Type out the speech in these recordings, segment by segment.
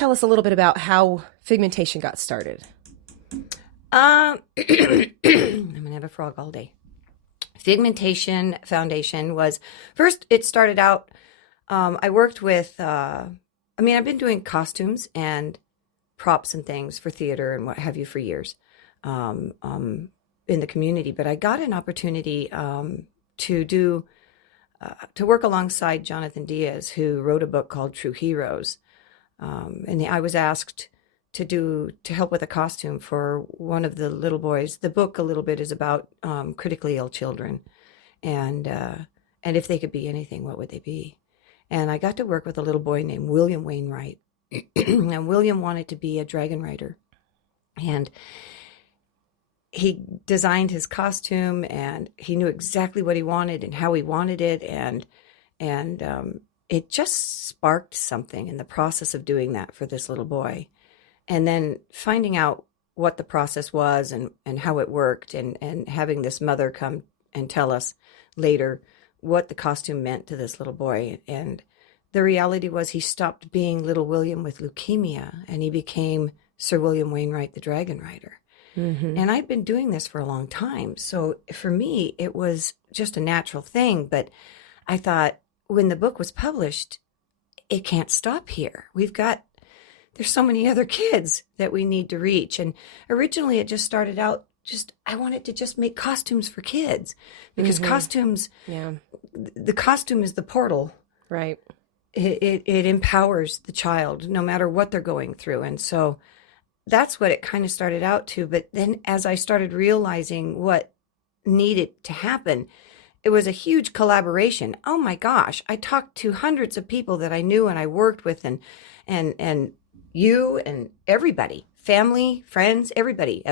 tell us a little bit about how Figmentation got started? I'm going to have a frog all day. Figmentation Foundation was, first it started out, I worked with, I've been doing costumes and props and things for theater and what have you for years in the community. But I got an opportunity to work alongside Jonathan Diaz, who wrote a book called True Heroes. And I was asked to help with a costume for one of the little boys. The book a little bit is about critically ill children, and if they could be anything, what would they be? And I got to work with a little boy named William Wainwright, and William wanted to be a dragon rider, and he designed his costume, and he knew exactly what he wanted and how he wanted it, and it just sparked something in the process of doing that for this little boy. And then finding out what the process was and how it worked, and having this mother come and tell us later what the costume meant to this little boy. And the reality was he stopped being little William with leukemia, and he became Sir William Wainwright, the Dragon Rider. Mm-hmm. And I'd been doing this for a long time. So for me, it was just a natural thing. But I thought, when the book was published, it can't stop here. There's so many other kids that we need to reach. And originally it just started out, I wanted to just make costumes for kids, because costumes, the costume is the portal. Right. It empowers the child no matter what they're going through. And so that's what it kind of started out to. But then as I started realizing what needed to happen, it was a huge collaboration. Oh my gosh. I talked to hundreds of people that I knew and I worked with, and you and everybody, family, friends, everybody.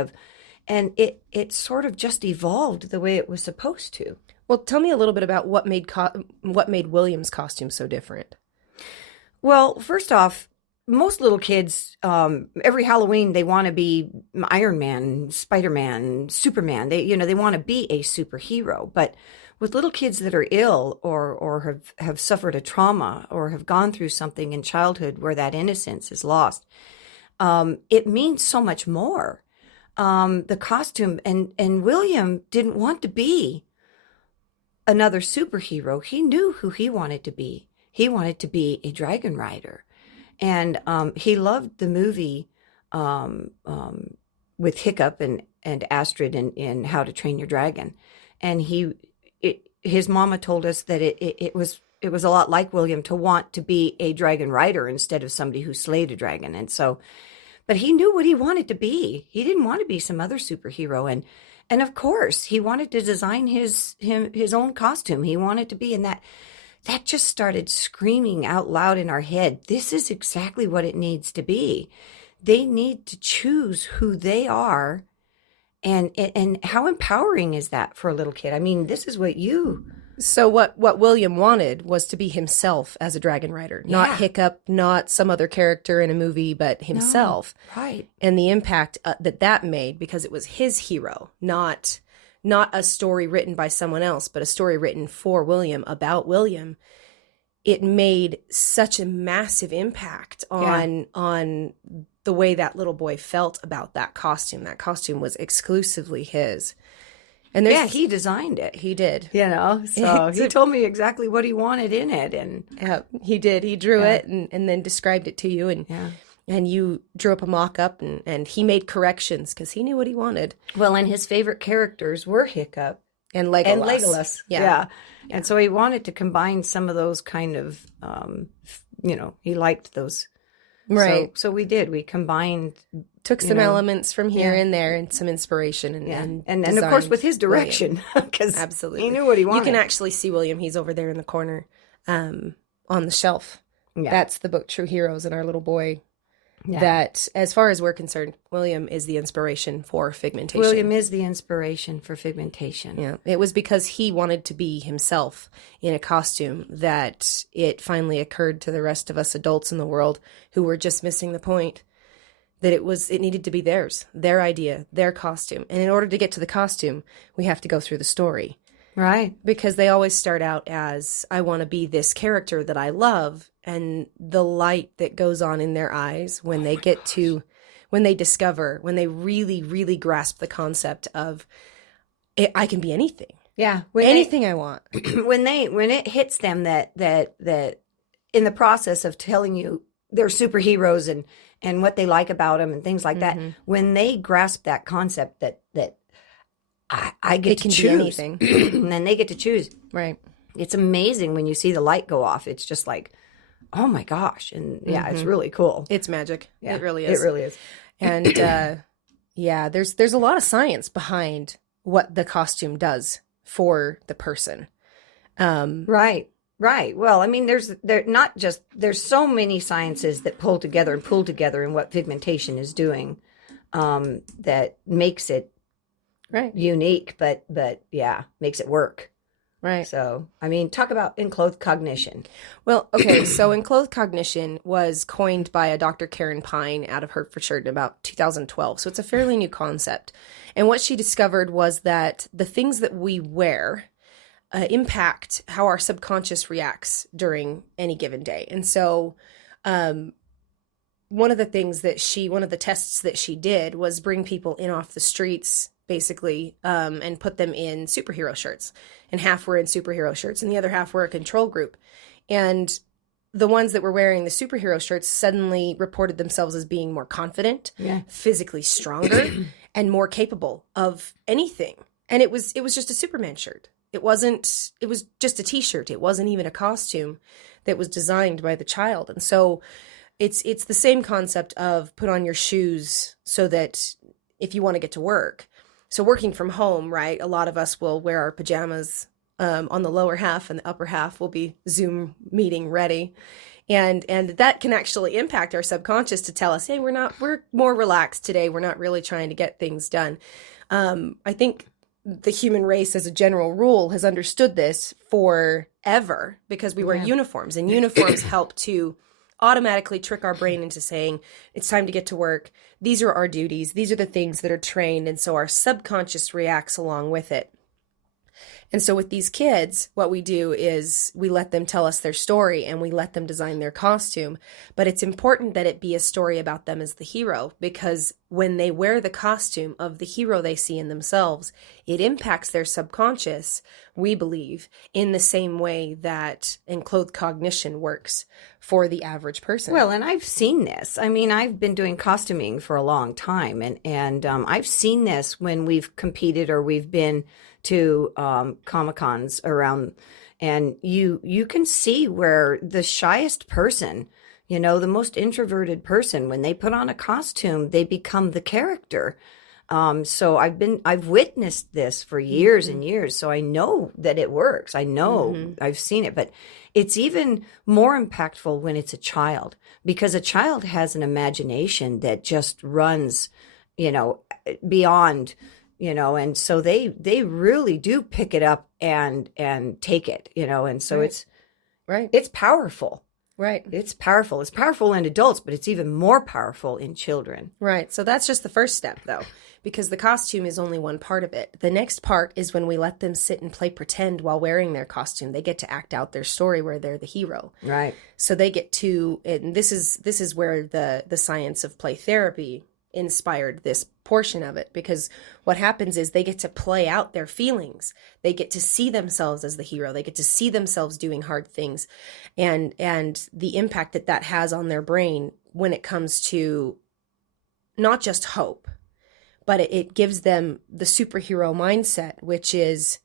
And it sort of just evolved the way it was supposed to. Well, tell me a little bit about what made William's costume so different. Well, first off, most little kids, every Halloween, they want to be Iron Man, Spider-Man, Superman. They want to be a superhero. But with little kids that are ill or have suffered a trauma or have gone through something in childhood where that innocence is lost, it means so much more. The costume, and William didn't want to be another superhero. He knew who he wanted to be. He wanted to be a dragon rider. And he loved the movie with Hiccup and Astrid in How to Train Your Dragon. And his mama told us that it was a lot like William to want to be a dragon rider instead of somebody who slayed a dragon. And so, but he knew what he wanted to be. He didn't want to be some other superhero. And of course, he wanted to design his own costume. He wanted to be in that. That just started screaming out loud in our head. This is exactly what it needs to be. They need to choose who they are. And how empowering is that for a little kid? I mean, this is what So what William wanted was to be himself as a dragon rider, not Hiccup, not some other character in a movie, but himself. No, right. And the impact that made, because it was his hero, not a story written by someone else, but a story written for William, about William. It made such a massive impact on the way that little boy felt about that costume. That costume was exclusively his. And he designed it. He did. So he told me exactly what he wanted in it. And he did. He drew it and then described it to you. And you drew up a mock-up, and he made corrections because he knew what he wanted. Well, and his favorite characters were Hiccup and Legolas. Yeah. And so he wanted to combine some of those kind of, he liked those. Right. So we did. We combined. Took some elements from here and there and some inspiration. And of course with his direction. Because absolutely. He knew what he wanted. You can actually see William. He's over there in the corner on the shelf. Yeah. That's the book True Heroes, and our little boy. Yeah. That, as far as we're concerned, William is the inspiration for Figmentation. William is the inspiration for Figmentation. Yeah. It was because he wanted to be himself in a costume that it finally occurred to the rest of us adults in the world who were just missing the point that it needed to be theirs, their idea, their costume. And in order to get to the costume, we have to go through the story. Right. because they always start out as, I want to be this character that I love. And the light that goes on in their eyes when they get to, when they discover, when they really, really grasp the concept of, I can be anything. Yeah. Anything I want. When it hits them that in the process of telling you they're superheroes and what they like about them and things like that, when they grasp that concept that I get to choose anything. and then they get to choose. Right. It's amazing when you see the light go off. It's just like, oh my gosh. And yeah, it's really cool. It's magic. Yeah, It really is. It really is. And yeah, there's a lot of science behind what the costume does for the person. Right. Well, I mean, there's so many sciences that pull together in what pigmentation is doing, that makes it Right. unique, but yeah, makes it work. Right. So, I mean, talk about enclothed cognition. Well, okay, so enclothed cognition was coined by a Dr. Karen Pine out of Hertfordshire in about 2012. So it's a fairly new concept. And what she discovered was that the things that we wear impact how our subconscious reacts during any given day. And so one of the tests that she did was bring people in off the streets, basically, and put them in superhero shirts. And half were in superhero shirts and the other half were a control group. And the ones that were wearing the superhero shirts suddenly reported themselves as being more confident, physically stronger, and more capable of anything. And it was just a Superman shirt. It was just a t-shirt. It wasn't even a costume that was designed by the child. And so it's the same concept of put on your shoes so that if you want to get to work. So working from home, right? A lot of us will wear our pajamas on the lower half, and the upper half will be Zoom meeting ready. And that can actually impact our subconscious to tell us, hey, we're more relaxed today. We're not really trying to get things done. I think the human race as a general rule has understood this forever because we wear uniforms, and uniforms help to automatically trick our brain into saying it's time to get to work. These are our duties. These are the things that are trained. And so our subconscious reacts along with it. And so with these kids, what we do is we let them tell us their story and we let them design their costume. But it's important that it be a story about them as the hero, because when they wear the costume of the hero they see in themselves, it impacts their subconscious, we believe, in the same way that enclothed cognition works for the average person. Well, and I've seen this. I mean, I've been doing costuming for a long time, and I've seen this when we've competed or we've been to Comic-Cons around, and you can see where the shyest person, the most introverted person, when they put on a costume, they become the character. So I've witnessed this for years and years. So I know that it works. I know I've seen it, but it's even more impactful when it's a child, because a child has an imagination that just runs, beyond, and so they really do pick it up and take it, and so it's powerful. Right. It's powerful. It's powerful in adults, but it's even more powerful in children. Right. So that's just the first step, though, because the costume is only one part of it. The next part is when we let them sit and play pretend while wearing their costume. They get to act out their story where they're the hero. Right. So they get to, and this is where the science of play therapy inspired this portion of it, because what happens is they get to play out their feelings. They get to see themselves as the hero. They get to see themselves doing hard things, and the impact that has on their brain when it comes to not just hope, but it gives them the superhero mindset, which is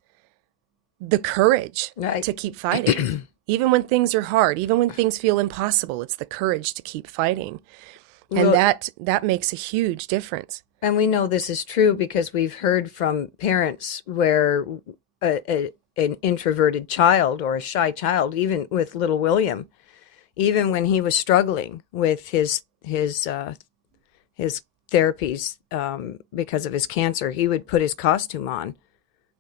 the courage to keep fighting. Even when things are hard, even when things feel impossible, it's the courage to keep fighting. And that makes a huge difference. And we know this is true because we've heard from parents where an introverted child or a shy child, even with little William, even when he was struggling with his therapies because of his cancer, he would put his costume on.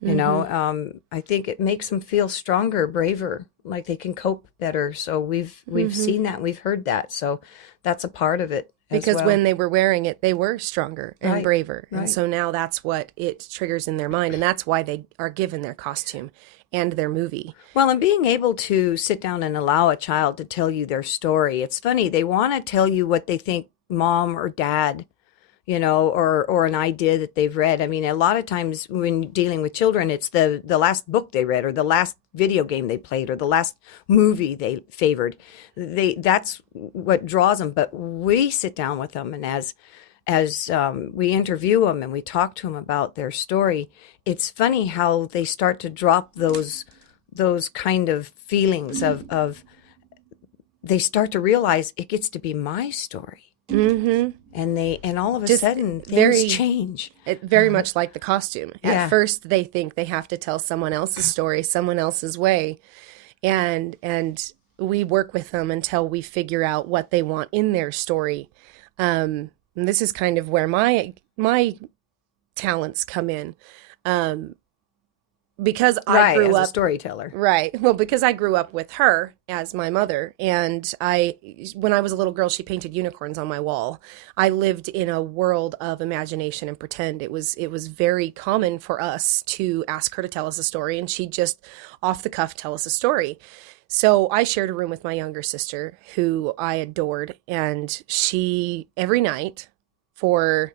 I think it makes them feel stronger, braver, like they can cope better. So we've seen that, we've heard that. So that's a part of it because well. when they were wearing it, they were stronger and Right, braver. And right. so now that's what it triggers in their mind. And that's why they are given their costume and their movie. Well, and being able to sit down and allow a child to tell you their story. It's funny. They want to tell you what they think mom or dad, or an idea that they've read. I mean, a lot of times when dealing with children, it's the last book they read or the last video game they played or the last movie they favored. That's what draws them. But we sit down with them, and as we interview them and we talk to them about their story, it's funny how they start to drop those kind of feelings of they start to realize it gets to be my story. Mm-hmm. And all of a Just sudden things very- change. Very much like the costume. Yeah. At first, they think they have to tell someone else's story, someone else's way. And we work with them until we figure out what they want in their story. And this is kind of where my talents come in. Because I grew as up a storyteller. Right. Well, because I grew up with her as my mother, and when I was a little girl, she painted unicorns on my wall. I lived in a world of imagination and pretend. It was very common for us to ask her to tell us a story, and she'd just off the cuff tell us a story. So I shared a room with my younger sister, who I adored, and she every night for,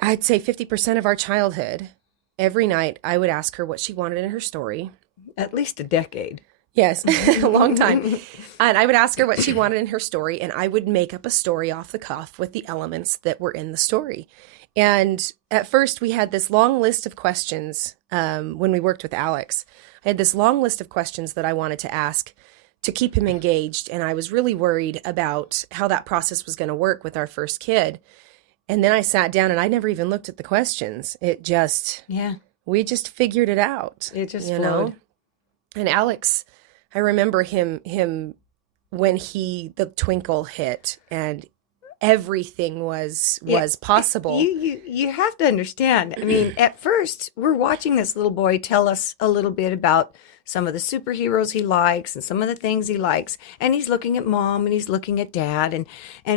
I'd say 50% of our childhood, every night I would ask her what she wanted in her story. At least a decade. Yes, a long time. And I would ask her what she wanted in her story, and I would make up a story off the cuff with the elements that were in the story. And at first we had this long list of questions when we worked with Alex. I had this long list of questions that I wanted to ask to keep him engaged, and I was really worried about how that process was going to work with our first kid. And then I sat down and I never even looked at the questions. We just figured it out. It just flowed. And Alex, I remember him when the Twinkle hit and everything was possible. You have to understand. I mean, at first we're watching this little boy tell us a little bit about some of the superheroes he likes and some of the things he likes. And he's looking at mom and he's looking at dad and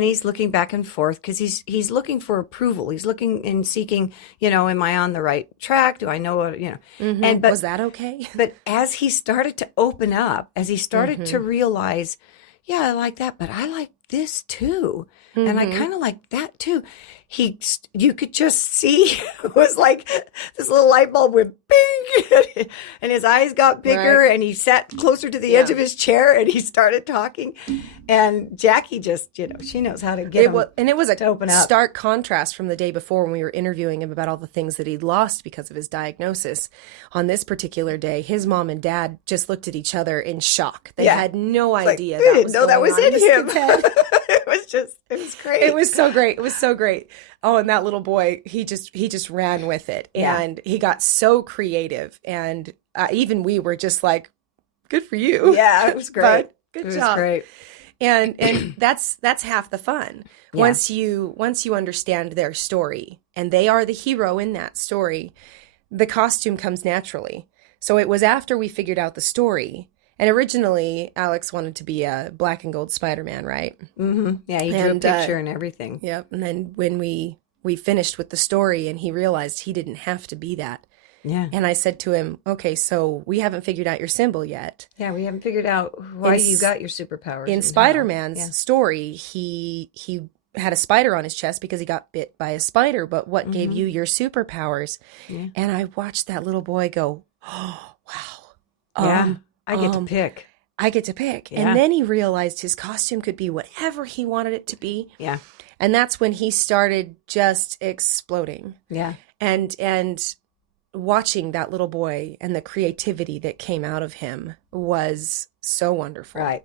he's looking back and forth because he's looking for approval. He's looking and seeking, am I on the right track? Do I know what, Mm-hmm. And but was that okay? But as he started to open up, as he started to realize, yeah, I like that, but I like this too. And I kind of like that too. You could just see it was like this little light bulb went bing and his eyes got bigger and he sat closer to the edge of his chair and he started talking. And Jackie just, she knows how to get him and it was to open up. Stark contrast from the day before when we were interviewing him about all the things that he'd lost because of his diagnosis. On this particular day, his mom and dad just looked at each other in shock. They had no idea they didn't know that was in him. It was great. It was so great. It was so great. Oh, and that little boy, he just ran with it, and he got so creative, and even we were just like, "Good for you." Yeah, it was great. Good job. It was great. And that's half the fun. Yeah. Once you understand their story, and they are the hero in that story, the costume comes naturally. So it was after we figured out the story. And originally, Alex wanted to be a black and gold Spider-Man, right? Mm-hmm. Yeah, he drew a picture and everything. Yep. And then when we finished with the story and he realized he didn't have to be that. Yeah. And I said to him, okay, so we haven't figured out your symbol yet. Yeah, we haven't figured out why you got your superpowers. In Spider-Man's story, he had a spider on his chest because he got bit by a spider. But what gave you your superpowers? Yeah. And I watched that little boy go, oh, wow. Yeah. I get to pick. I get to pick. Yeah. And then he realized his costume could be whatever he wanted it to be. Yeah. And that's when he started just exploding. Yeah. And watching that little boy and the creativity that came out of him was so wonderful. Right.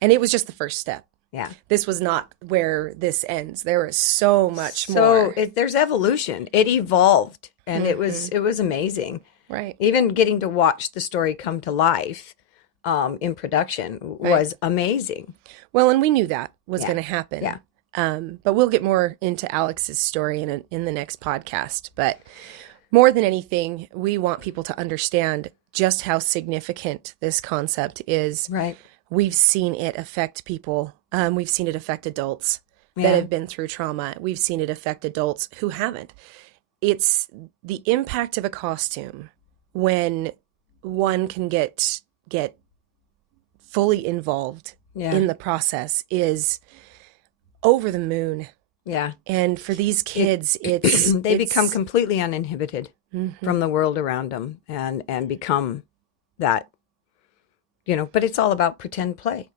And it was just the first step. Yeah. This was not where this ends. There is so much more. So there's evolution. It evolved and it was amazing. Right. Even getting to watch the story come to life in production was amazing. Well, and we knew that was going to happen. Yeah. But we'll get more into Alex's story in the next podcast. But more than anything, we want people to understand just how significant this concept is. Right. We've seen it affect people. We've seen it affect adults. that have been through trauma. We've seen it affect adults who haven't. It's the impact of a costume when one can get fully involved in the process is over the moon. Yeah. And for these kids, they become completely uninhibited from the world around them and become that, but it's all about pretend play.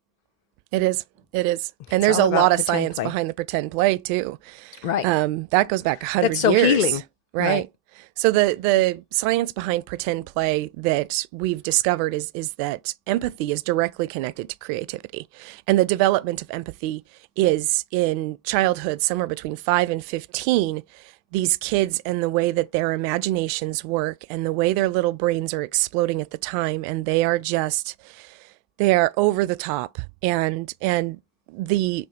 It is. And there's a lot of science behind the pretend play too. Right. That goes back 100 That's so years. Healing. Right. So the science behind pretend play that we've discovered is that empathy is directly connected to creativity. And the development of empathy is in childhood, somewhere between 5 and 15. These kids and the way that their imaginations work and the way their little brains are exploding at the time, and they are over the top. And the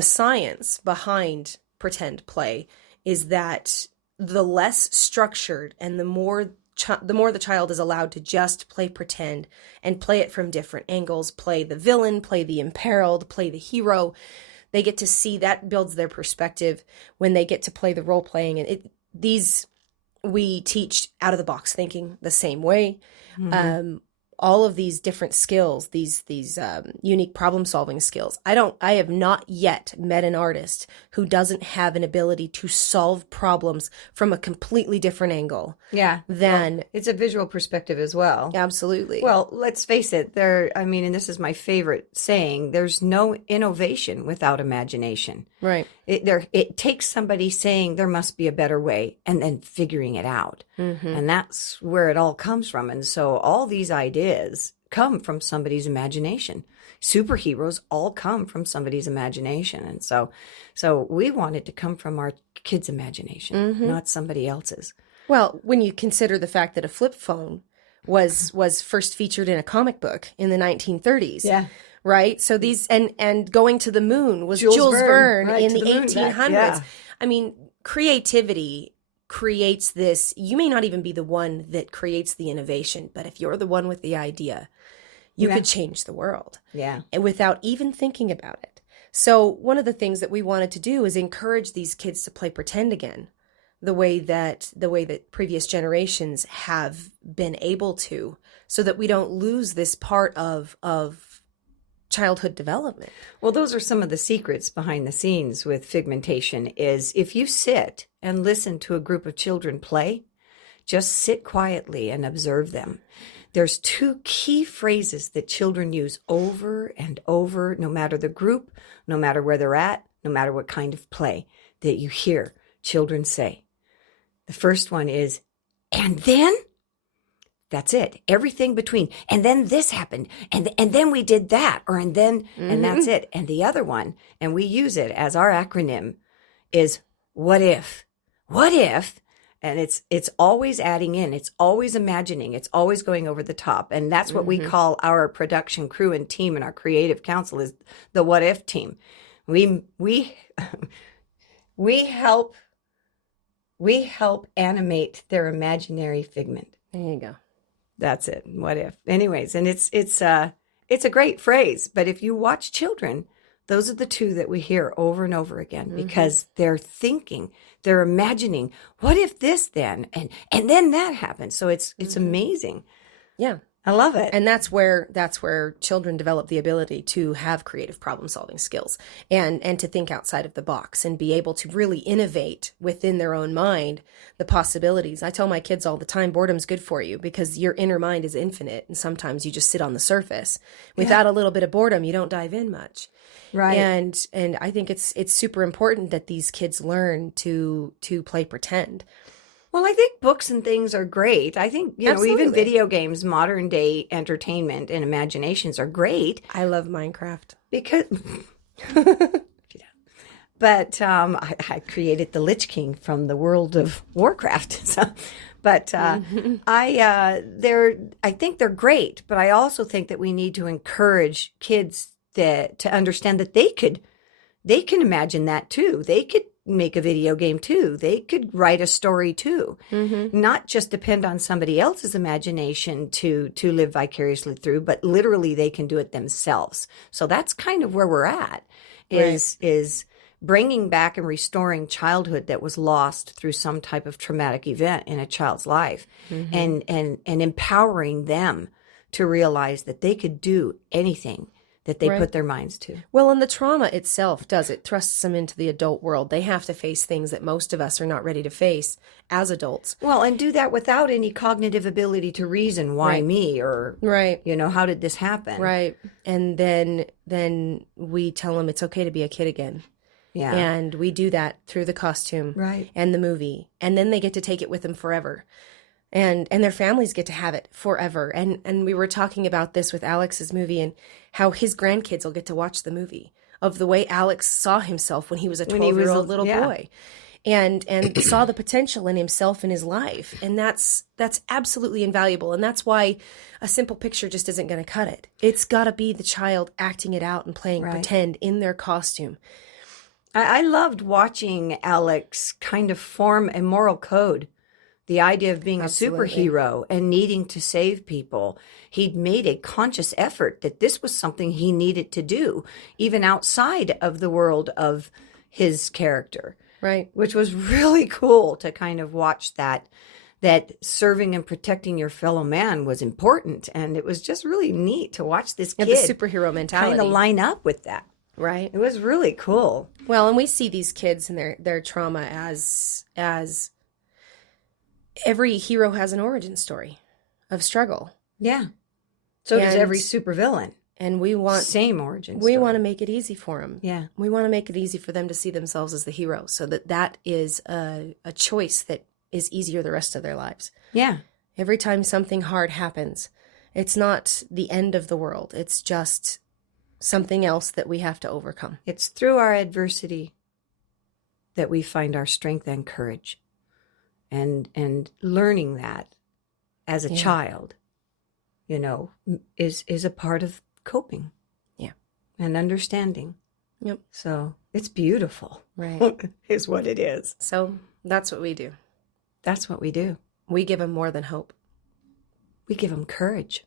science behind pretend play is that the less structured and the more the child is allowed to just play pretend and play it from different angles, play the villain, play the imperiled, play the hero, they get to see that builds their perspective when they get to play the role playing. And we teach out of the box thinking the same way. All of these different skills, these unique problem solving skills. I have not yet met an artist who doesn't have an ability to solve problems from a completely different angle. Yeah. It's a visual perspective as well. Absolutely. Well, let's face it, and this is my favorite saying, there's no innovation without imagination. Right. It takes somebody saying there must be a better way and then figuring it out. And that's where it all comes from. And so all these ideas come from somebody's imagination. Superheroes all come from somebody's imagination. And so we want it to come from our kids' imagination, not somebody else's. Well, when you consider the fact that a flip phone was first featured in a comic book in the 1930s. Yeah. Right. So these and going to the moon was Jules Verne in the 1800s. Yeah. I mean, creativity creates this. You may not even be the one that creates the innovation, but if you're the one with the idea, you could change the world. Yeah. And without even thinking about it. So one of the things that we wanted to do is encourage these kids to play pretend again, the way that previous generations have been able to, so that we don't lose this part of childhood development. Well, those are some of the secrets behind the scenes with Figmentation is if you sit and listen to a group of children play, just sit quietly and observe them. There's 2 key phrases that children use over and over, no matter the group, no matter where they're at, no matter what kind of play, that you hear children say. The first one is, and then? That's it. Everything between. And then this happened. And then we did that. And that's it. And the other one, and we use it as our acronym, is what if? What if? And it's always adding in. It's always imagining. It's always going over the top. And that's what we call our production crew and team and our creative council is the what if team. We help animate their imaginary figment. There you go. That's it. What if? Anyways, and it's a great phrase, but if you watch children, those are the 2 that we hear over and over again because they're thinking, they're imagining, what if this then? And then that happens. So it's amazing. Yeah. I love it. And that's where children develop the ability to have creative problem solving skills and to think outside of the box and be able to really innovate within their own mind the possibilities. I tell my kids all the time, boredom's good for you because your inner mind is infinite and sometimes you just sit on the surface. Without a little bit of boredom, you don't dive in much. Right. And I think it's super important that these kids learn to play pretend. Well, I think books and things are great. I think, even video games, modern day entertainment and imaginations are great. I love Minecraft. Because, but I created the Lich King from the world of Warcraft. So, but I think they're great. But I also think that we need to encourage kids to understand that they can imagine that too. They could make a video game too. They could write a story too. Not just depend on somebody else's imagination to live vicariously through, but literally they can do it themselves. So that's kind of where we're at is bringing back and restoring childhood that was lost through some type of traumatic event in a child's life, and empowering them to realize that they could do anything that they put their minds to. Well, and the trauma itself does. It thrusts them into the adult world. They have to face things that most of us are not ready to face as adults. Well, and do that without any cognitive ability to reason why me, or, how did this happen? Right. And then we tell them it's okay to be a kid again. Yeah. And we do that through the costume and the movie. And then they get to take it with them forever. And their families get to have it forever. And we were talking about this with Alex's movie and how his grandkids will get to watch the movie of the way Alex saw himself when he was a 12-year-old little boy, and saw the potential in himself and his life. And that's absolutely invaluable. And that's why a simple picture just isn't going to cut it. It's got to be the child acting it out and playing pretend in their costume. I loved watching Alex kind of form a moral code. The idea of being a superhero and needing to save people. He'd made a conscious effort that this was something he needed to do, even outside of the world of his character. Right. Which was really cool to kind of watch that serving and protecting your fellow man was important. And it was just really neat to watch this kid. The superhero mentality. Kind of line up with that. Right. It was really cool. Well, and we see these kids and their trauma as every hero has an origin story of struggle. Yeah. So does every supervillain. And we want same origin story. We want to make it easy for them. Yeah. We want to make it easy for them to see themselves as the hero, so that is a choice that is easier the rest of their lives. Yeah. Every time something hard happens, it's not the end of the world. It's just something else that we have to overcome. It's through our adversity that we find our strength and courage. And learning that as a child, is a part of coping. Yeah. And understanding. Yep. So it's beautiful. Right. Is what it is. So that's what we do. That's what we do. We give them more than hope. We give them courage.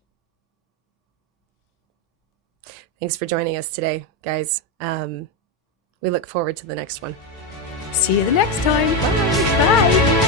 Thanks for joining us today, guys. We look forward to the next one. See you the next time. Bye. Bye.